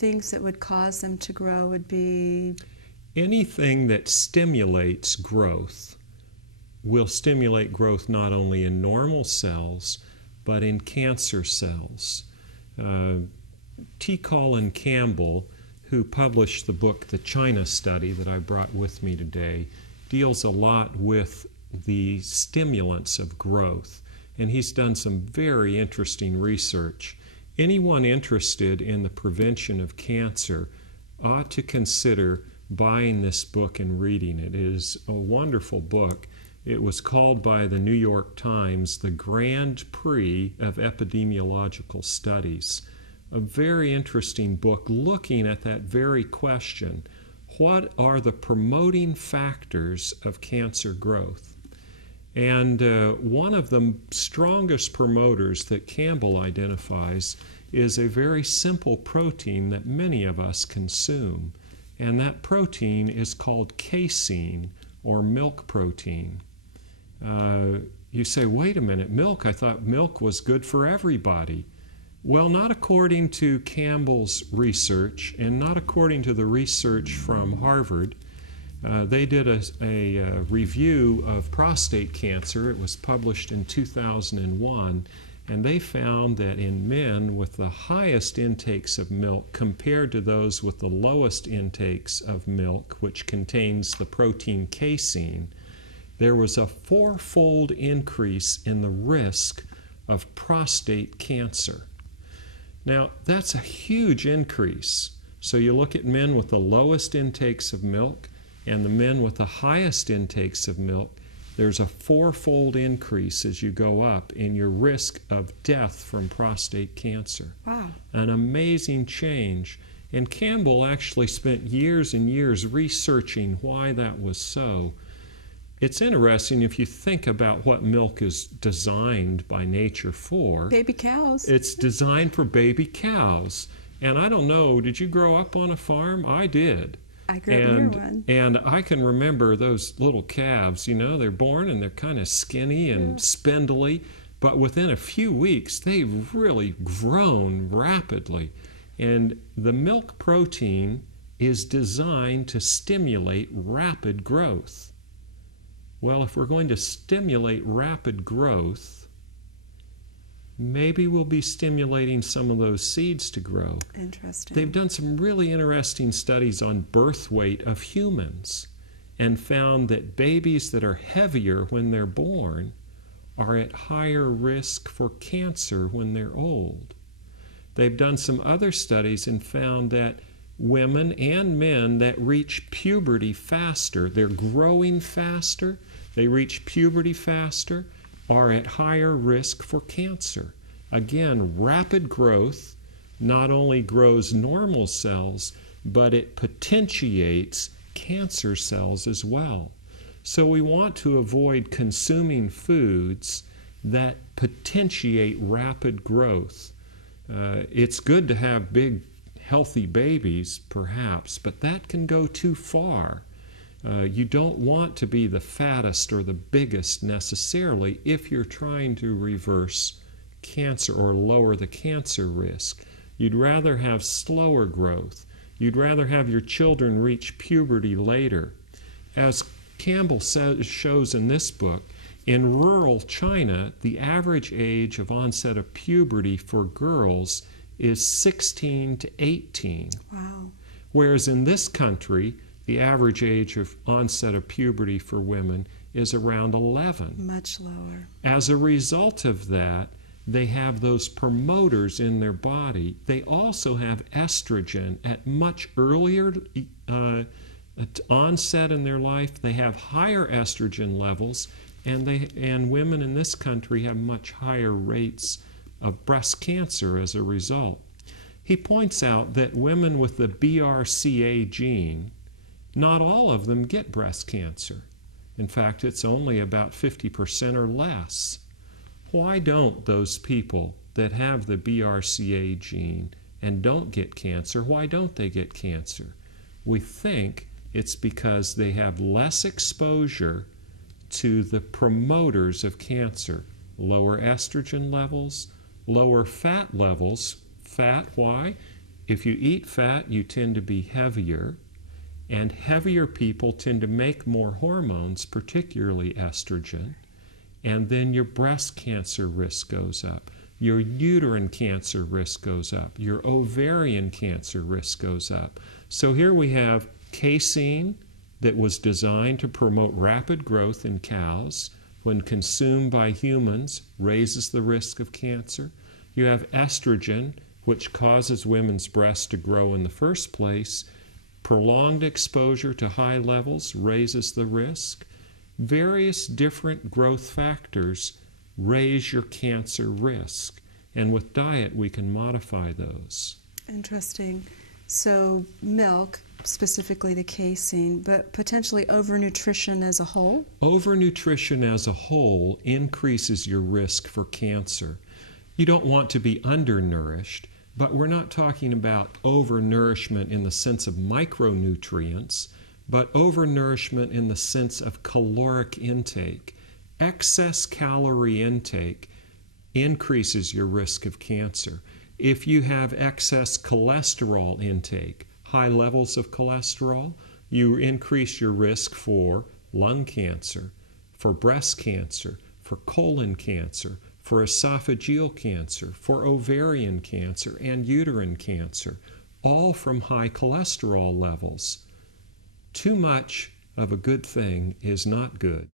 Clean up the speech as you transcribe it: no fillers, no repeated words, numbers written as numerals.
things that would cause them to grow would be? Anything that stimulates growth will stimulate growth not only in normal cells, but in cancer cells. T. Colin Campbell, who published the book The China Study that I brought with me today, deals a lot with the stimulants of growth, and he's done some very interesting research. Anyone interested in the prevention of cancer ought to consider buying this book and reading it. It is a wonderful book. It was called by the New York Times the Grand Prix of Epidemiological Studies. A very interesting book looking at that very question. What are the promoting factors of cancer growth? And one of the strongest promoters that Campbell identifies is a very simple protein that many of us consume. And that protein is called casein, or milk protein. You say, wait a minute, milk? I thought milk was good for everybody. Well, not according to Campbell's research, and not according to the research from Harvard. They did a review of prostate cancer. It was published in 2001, and they found that in men with the highest intakes of milk compared to those with the lowest intakes of milk, which contains the protein casein, there was a 4-fold increase in the risk of prostate cancer. Now, that's a huge increase. So you look at men with the lowest intakes of milk and the men with the highest intakes of milk, there's a 4-fold increase as you go up in your risk of death from prostate cancer. Wow. An amazing change. And Campbell actually spent years and years researching why that was so. It's interesting if you think about what milk is designed by nature for. Baby cows. It's designed for baby cows. And I don't know, did you grow up on a farm? I did. I grew up near one. And I can remember those little calves, you know, they're born and they're kind of skinny and spindly, but within a few weeks they've really grown rapidly. And the milk protein is designed to stimulate rapid growth. Well, if we're going to stimulate rapid growth, maybe we'll be stimulating some of those seeds to grow. Interesting. They've done some really interesting studies on birth weight of humans and found that babies that are heavier when they're born are at higher risk for cancer when they're old. They've done some other studies and found that women and men that reach puberty faster, they're growing faster, they reach puberty faster, are at higher risk for cancer. Again, rapid growth not only grows normal cells, but it potentiates cancer cells as well. So we want to avoid consuming foods that potentiate rapid growth. It's good to have big, healthy babies, perhaps, but that can go too far. You don't want to be the fattest or the biggest necessarily if you're trying to reverse cancer or lower the cancer risk. You'd rather have slower growth. You'd rather have your children reach puberty later. As Campbell shows in this book, in rural China, the average age of onset of puberty for girls is 16 to 18. Wow. Whereas in this country, the average age of onset of puberty for women is around 11. Much lower. As a result of that, they have those promoters in their body. They also have estrogen at much earlier onset in their life. They have higher estrogen levels, and women in this country have much higher rates of breast cancer as a result. He points out that women with the BRCA gene, not all of them get breast cancer. In fact, it's only about 50% or less. Why don't those people that have the BRCA gene and don't get cancer, why don't they get cancer? We think it's because they have less exposure to the promoters of cancer, lower estrogen levels, lower fat levels. Fat, why? If you eat fat, you tend to be heavier, and heavier people tend to make more hormones, particularly estrogen, and then your breast cancer risk goes up. Your uterine cancer risk goes up. Your ovarian cancer risk goes up. So here we have casein that was designed to promote rapid growth in cows. When consumed by humans, raises the risk of cancer. You have estrogen, which causes women's breasts to grow in the first place. Prolonged exposure to high levels raises the risk. Various different growth factors raise your cancer risk, and with diet we can modify those. Interesting. So milk, specifically the casein, but potentially overnutrition as a whole? Overnutrition as a whole increases your risk for cancer. You don't want to be undernourished, but we're not talking about overnourishment in the sense of micronutrients, but overnourishment in the sense of caloric intake. Excess calorie intake increases your risk of cancer. If you have excess cholesterol intake, high levels of cholesterol, you increase your risk for lung cancer, for breast cancer, for colon cancer, for esophageal cancer, for ovarian cancer, and uterine cancer, all from high cholesterol levels. Too much of a good thing is not good.